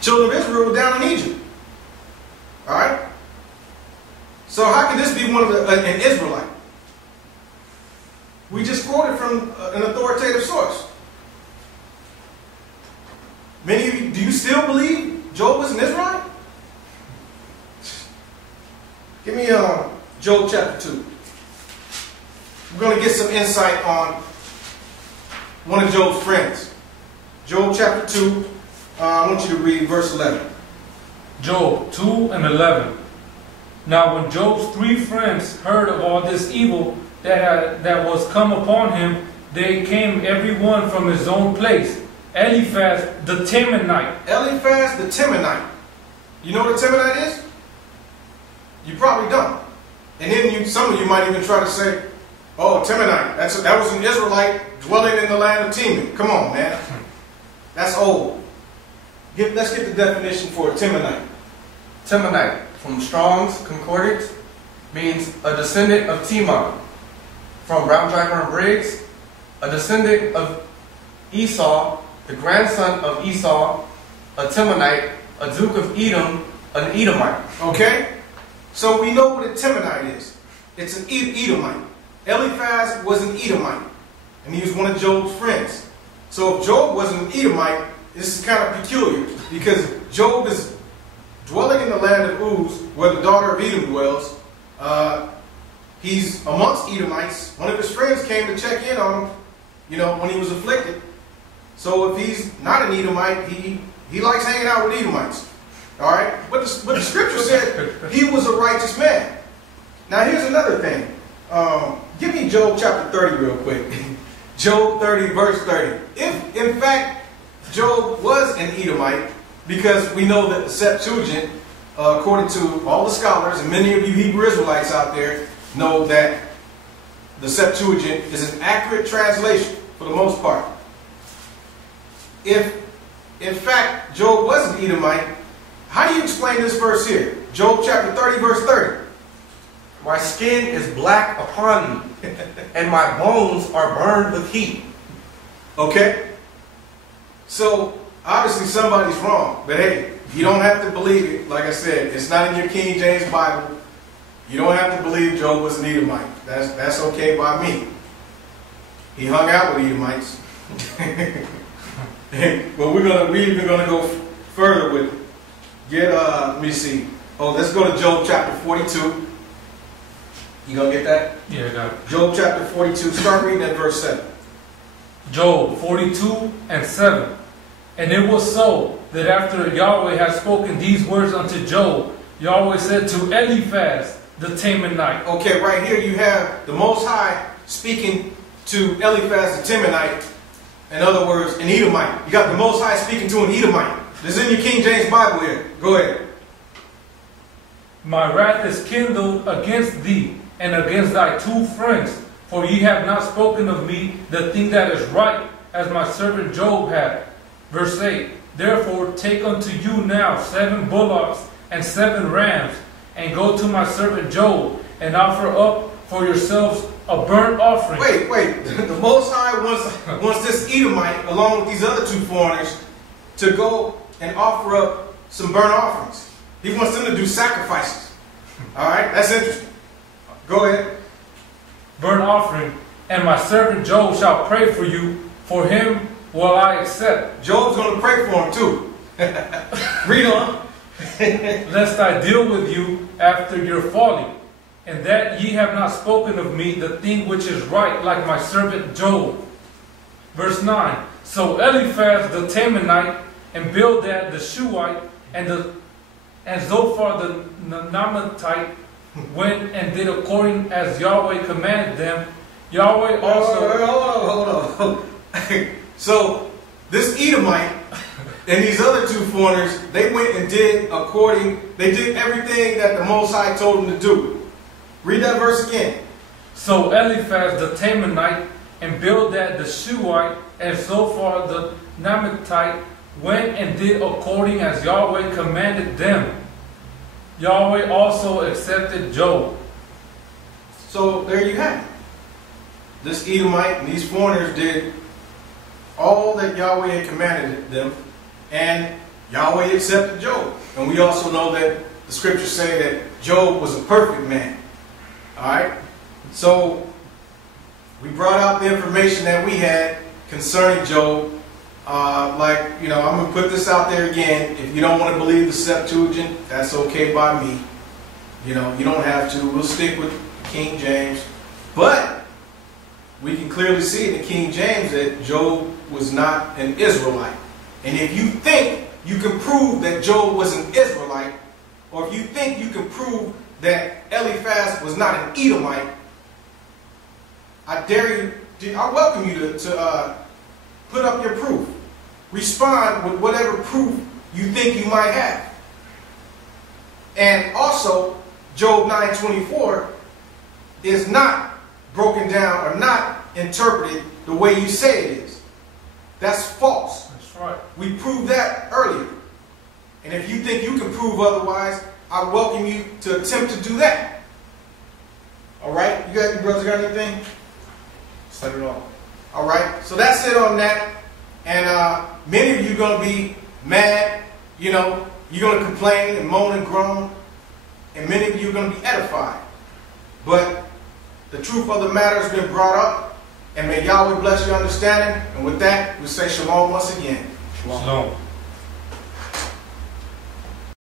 children of Israel were down in Egypt. All right? So how can this be one of an Israelite? We just quoted from an authoritative source. Many of you, do you still believe Job was an Israelite? Give me Job chapter 2. We're going to get some insight on one of Job's friends. Job chapter 2, I want you to read verse 11. Job 2 and 11. Now when Job's 3 friends heard of all this evil that was come upon him, they came every one from his own place. Eliphaz the Temanite. Eliphaz the Temanite. You know what a Temanite is? You probably don't. And then some of you might even try to say, oh, Temanite, that was an Israelite dwelling in the land of Teman. Come on, man. That's old. Let's get the definition for a Temanite. Temanite, from Strong's Concordance, means a descendant of Teman. From Brown Driver and Briggs, a descendant of Esau, the grandson of Esau, a Temanite, a duke of Edom, an Edomite. Okay? So we know what a Temanite is. It's an Edomite. Eliphaz was an Edomite, and he was one of Job's friends. So if Job wasn't an Edomite, this is kind of peculiar, because Job is dwelling in the land of Uz, where the daughter of Edom dwells. He's amongst Edomites. One of his friends came to check in on him, when he was afflicted. So if he's not an Edomite, he likes hanging out with Edomites. All right? But the scripture said he was a righteous man. Now here's another thing. Give me Job chapter 30 real quick. Job 30 verse 30. If in fact Job was an Edomite, because we know that the Septuagint, according to all the scholars and many of you Hebrew Israelites out there, know that the Septuagint is an accurate translation for the most part. If in fact Job was an Edomite, how do you explain this verse here? Job chapter 30 verse 30. My skin is black upon me, and my bones are burned with heat. Okay? So, obviously somebody's wrong. But hey, you don't have to believe it. Like I said, it's not in your King James Bible. You don't have to believe Job was an Edomite. That's okay by me. He hung out with Edomites. But we're even gonna go further with it. Let me see. Oh, let's go to Job chapter 42. You gonna get that? Yeah, I got it. Job chapter 42. Start reading at verse 7. Job 42 and 7. And it was so that after Yahweh had spoken these words unto Job, Yahweh said to Eliphaz the Temanite. Okay, right here you have the Most High speaking to Eliphaz the Temanite. In other words, an Edomite. You got the Most High speaking to an Edomite. This is in your King James Bible here. Go ahead. My wrath is kindled against thee and against thy 2 friends, for ye have not spoken of me the thing that is right, as my servant Job had. Verse 8. Therefore take unto you now 7 bullocks and 7 rams, and go to my servant Job, and offer up for yourselves a burnt offering. Wait. The Most High wants this Edomite, along with these other 2 foreigners, to go and offer up some burnt offerings. He wants them to do sacrifices. All right? That's interesting. Go ahead. Burnt offering, and my servant Job shall pray for you. For him will I accept. Job's going to pray for him too. Read on. Lest I deal with you after your folly, and that ye have not spoken of me the thing which is right, like my servant Job. Verse 9. So Eliphaz the Temanite, and Bildad the Shuhite, and Zophar the Naamathite went and did according as Yahweh commanded them. Yahweh also... Hold on. So, this Edomite and these other 2 foreigners, they went and did everything that the Most High told them to do. Read that verse again. So Eliphaz the Temanite, and Bildad the Shuhite, and Zophar the Naamathite went and did according as Yahweh commanded them. Yahweh also accepted Job. So there you have it. This Edomite and these foreigners did all that Yahweh had commanded them, and Yahweh accepted Job. And we also know that the scriptures say that Job was a perfect man. Alright? So, we brought out the information that we had concerning Job. I'm going to put this out there again. If you don't want to believe the Septuagint, that's okay by me. You don't have to. We'll stick with King James. But we can clearly see in the King James that Job was not an Israelite. And if you think you can prove that Job was an Israelite, or if you think you can prove that Eliphaz was not an Edomite, I dare you, I welcome you to put up your proof. Respond with whatever proof you think you might have. And also, Job 9:24 is not broken down or not interpreted the way you say it is. That's false. That's right. We proved that earlier. And if you think you can prove otherwise, I welcome you to attempt to do that. Alright? You brothers got anything? Set it off. Alright? So that's it on that. And many of you are going to be mad. You're going to complain and moan and groan. And many of you are going to be edified. But the truth of the matter has been brought up. And may Yahweh bless your understanding. And with that, we say shalom once again. Shalom.